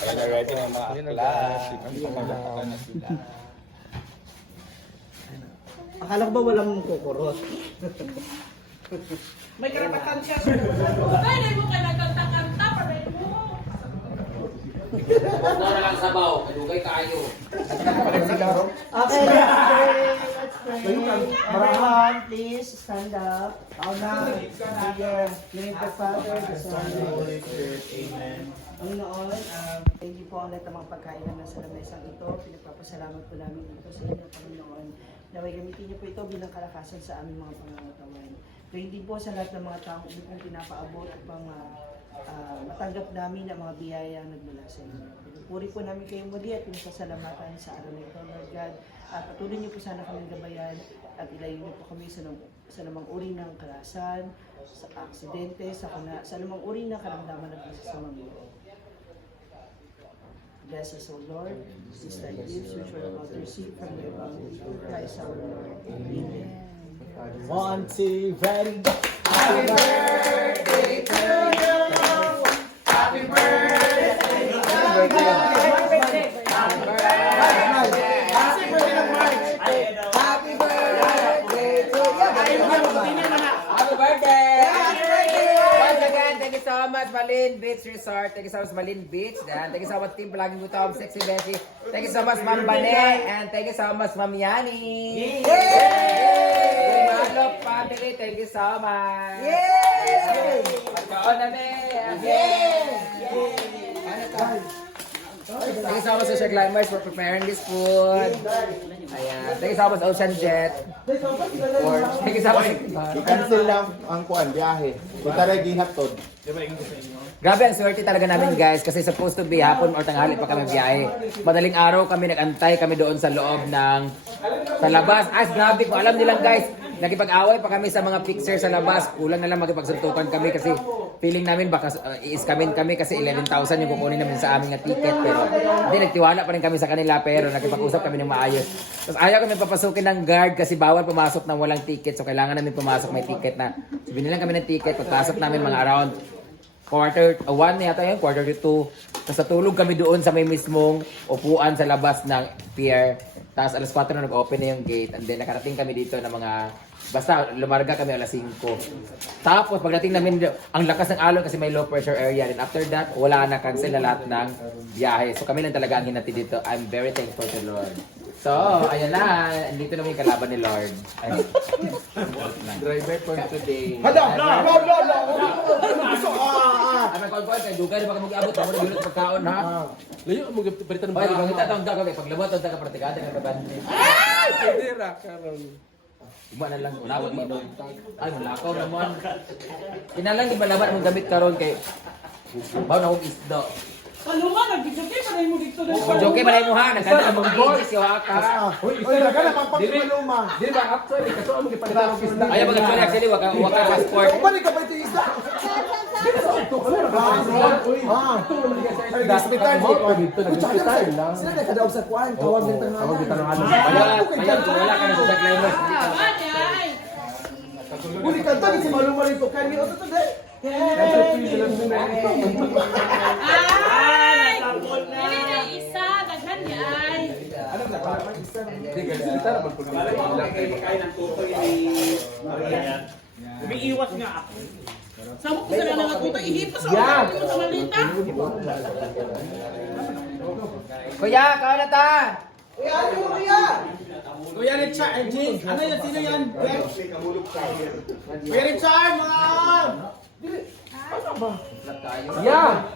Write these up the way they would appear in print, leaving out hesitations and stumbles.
Ayan na ready na yung mga akla. Akala ko ba walang kukurot? May karapatan siya. Ay, mo ka nagkanta-kanta pa rin mo. Huwag na lang sabaw, kalugay kayo. Okay, let's pray. Let's pray. Everyone, please stand up. Name the Father, the Son, and the Holy Spirit. Amen. Panginoon, thank you po ang lahat ng mga pagkain na nasa lamesang ito. Pinagpapasalamat po namin dito sa inyo, Panginoon. Naway gamitin niyo po ito bilang kalakasan sa aming mga pangangatawan. Pray din po sa lahat ng mga taong kong pinapaabot upang matanggap namin ang mga biyayang nagmula sa inyo. Puri po namin kayo muli at pinasasalamatan sa araw na ito, Lord God. At patuloy niyo po sana kaming gabayan at ilayo niyo po kami sa namang uri ng karahasan, sa aksidente, sa namang uri ng karamdaman at masasamang ito. Bless us, O Lord. These thy gifts which we're about to receive from your bounty through Christ our Lord. Amen. 1, 2, ready. Happy birthday to you. Happy birthday to you. Happy birthday. Happy birthday. Happy birthday. Happy birthday to you. Happy birthday! Once again, thank you so much, Malin Beach Resort. Thank you so much, Malin Beach. Thank you so much, Team Palaging Gutom, Sexy Becky. Thank you so much, Ma'am Bane. And thank you so much, Ma'am Yani. Yay! Malop family, thank you so much. Yay! Magkaon na me. Thank you so much, Social Climbers, for preparing this food. Ayan. Thank you so much, Ocean Jet. Thank you so much. I-cancel lang ang kuan, biyahe. Punta rin gihatod. Grabe ang swerte talaga namin guys kasi supposed to be hapon or tanghali pa kami biyahe. Madaling araw kami nag-antay kami doon sa loob ng sa labas. Grabe kung alam nilang guys, nakipag-away pa kami sa mga fixer sa labas. Kulang na lang makipagsuntukan kami kasi feeling namin baka i-scamin kami kasi 11,000 yung kukunin namin sa aming ticket pero hindi nagtiwala pa rin kami sa kanila pero nakipag-usap kami ng maayos. Tapos ayaw kami papasukin ng guard kasi bawal pumasok ng walang ticket so kailangan namin pumasok may ticket na. So binilang kami ng ticket pagpasok namin mga around quarter 1 yata yun, quarter to 2. Tapos natulog kami doon sa may mismong upuan sa labas ng pier. Tapos alas 4 na nag-open na yung gate and then nakarating kami dito ng mga basta lumarga kami alas 5. Tapos pagdating namin ang lakas ng alon kasi may low pressure area and after that wala na cancel na lahat ng biyahe. So kami lang talaga ang hinati dito. I'm very thankful to Lord. So, ayan na. Dito naman yung kalaban ni Lord. Driver for today. Ay, may call kay Dugay, baka mag-abot ako ng unit pagkaon, ha? Layo mo palitan ng Ay, di ba kita taong dago kay paglabot, taong daga pratikada ng kabante. Pwede ra karon. Uma na lang, unawag mo doon. Ay, malakaw naman. Kinalang di malaman mong gamit karon kay bawa na akong isda. Kalungan, nag-joke pa rin mo dito. Joke malay mo ha, nagkanda ang mga boys, yung haka. Uy, nagana pang pagmaluma. Di ba actually kaso ang gipalitan og isda. Ayaw mag-actually, waka passport. Balik ka ba ito isda? Ay, hospital Dito nag-hospital lang. Sila nakadaog sa kuan, tawag din tanong. Tawag kita ng ano. Ayaw, wala ka na sa Climbers. Buli ka tawag si maluma rito kanyo to today. Ay! Dili na isa, daghan niya ay. Di kasi kita na Umiiwas nga ako. Sama ko sa lang ako, ihipas ako sa malita. Kuya, kaon na ta! Kuya Richard, ano yan? Sino yan? Kuya Richard, mga! Yeah!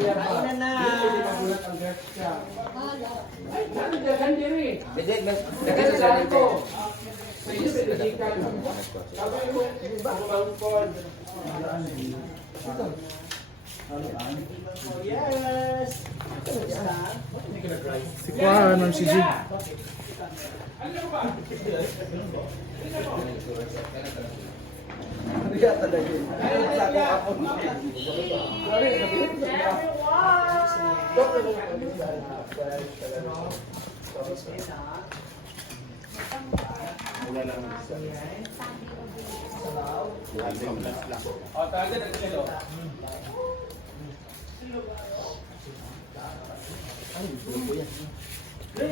Kainan na! Yes! Si Kuan, Ma'am si Jig. Wala lang isa. Ayan. Sabaw. Plus lang. O, talaga nagkilo.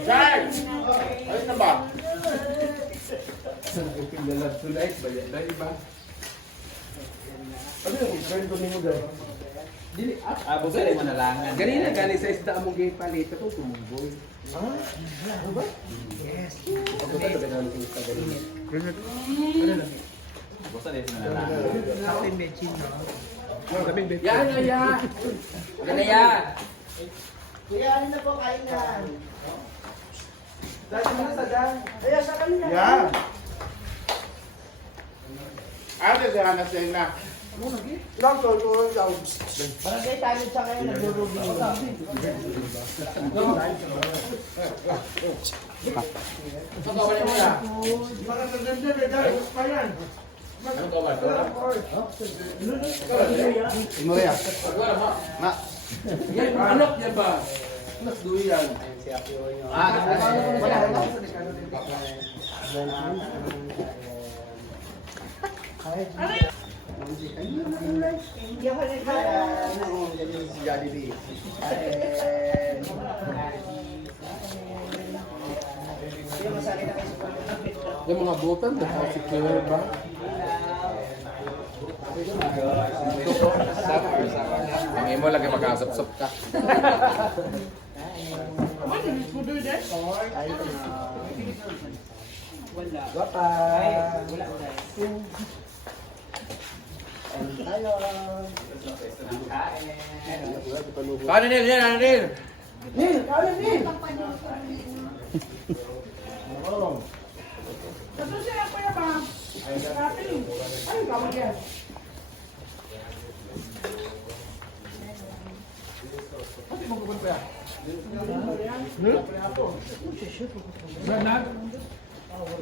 Charles! Ayos na ba? Saan yung pinalab tonight? Baya na iba. Ano yung friend ko ni mo dahil? Dili, Busa rin mo na lang. ganina gani sa isda mo gay palit ako tumumboy. Ano ba? Yes. Ako ka taga namin sa isda ganina. Busa rin mo na lang. Natin medyo, no? Yan, yan, yan! Maganda yan. Kuya, ano na po kain na? Dati mo na sa dyan. Kaya sa kanila. Yeah. Ate, siya na siya na. Lang to, daw. Barangay tayo sa kayo, naglurubi. Ang kawal mo yan. Mga naganda na dahil, pa yan. Anong kawal? Inuya. Ma. Yan, anak niya ba? Anak duyan. Hindi ako Si Daddy D. Yung mga butan, secure ba? Ang imo lagi magkasap-sap ka. Kanin din, yan, kanin.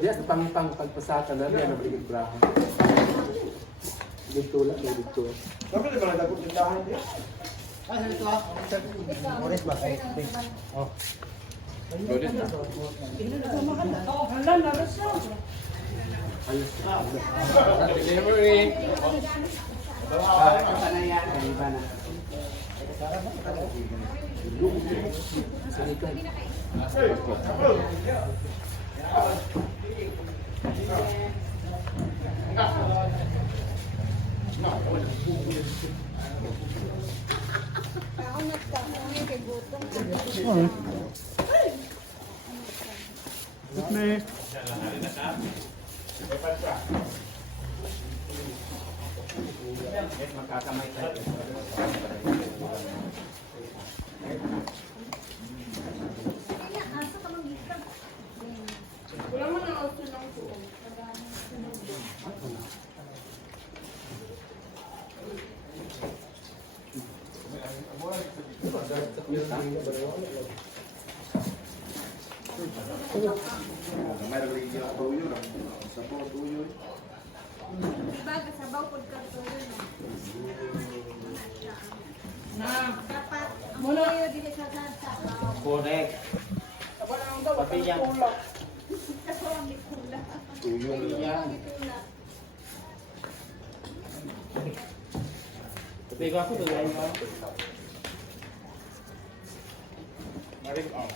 Yes, pang pagpasaka na rin ang bigit braha. Dito lang, dito. Sabi di ba nagagod yung dahan niya? Loaded na. Delivery. May nagligil ako tuyo. Sa po tuyo. Diba, kasabaw po ka to yun. Dapat, ang tuyo dili sa santa. Correct. Pati yan. Kaso ang mikula. Tuyo yan. Mikula. Tapi ko ako doon. Maring on.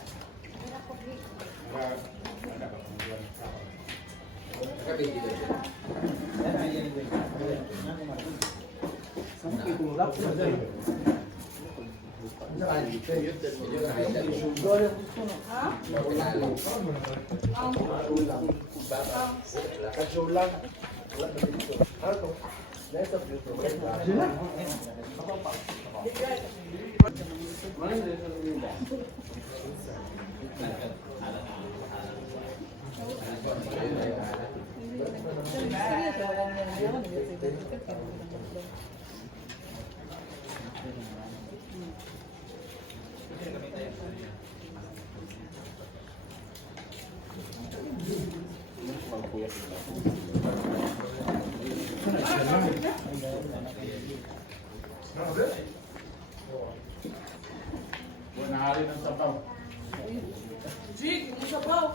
Nahari ng sabaw. Jig, mo sabaw.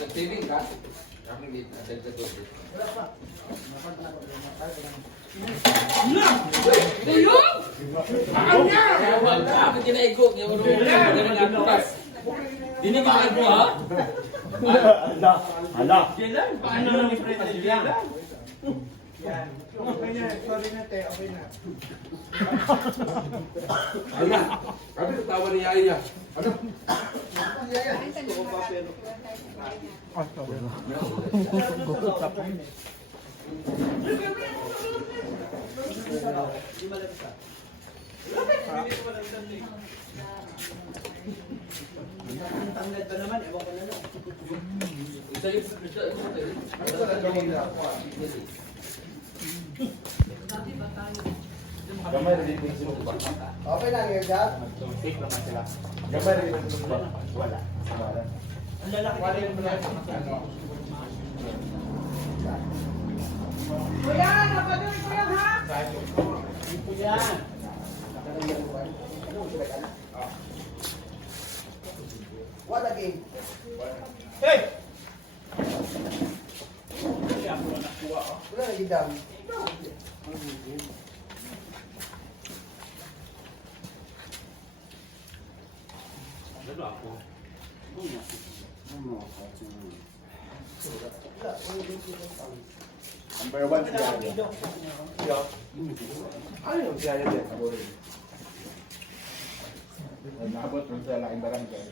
Nag-saving ka? Ako hindi. Nagdag ko. Uyong! Bakit kinaigo? Dini kinaigo ha? Paano nang i-friend yan? Okay na, sorry na te, okay na. Ala. Sabi ko tawa ni Yaya. Ano? Tanggad ba naman? Ewan ko na lang. Gamay rin yung sumpa. Okay lang yun, Jack. Safe naman sila. Gamay rin yung sumpa. Wala. Wala. Ang lalaki. Wala yung ano. Kuya, napadun ko yan ha? Yan. What again? Hey! Wala lagi dam. Number 1 si Yaya. Ano yung si Yaya din? Nabot rin sa laking barangay.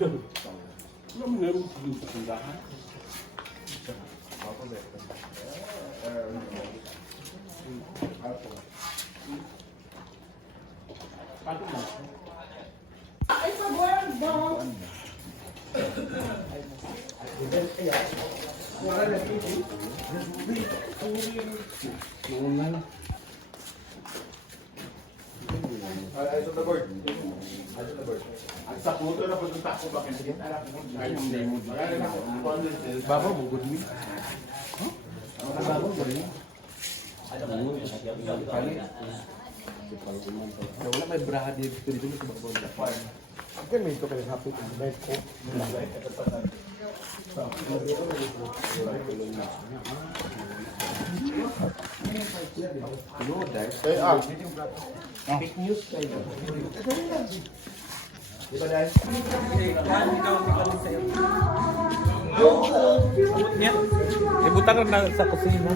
Ano mo meron sa tindahan? Ako beto. Ay, pabor, bong. Ay, sa board. Ay, sa board. At sa puto na po itong tako ba? Sige, alam ko. Ay, yung demo. Baba mo, good me. Wala may braha dito sa babaw. Kan may ito kayo hapit. May ko. Fake news kayo. Di ba dahil? Ibutang na sa kusina.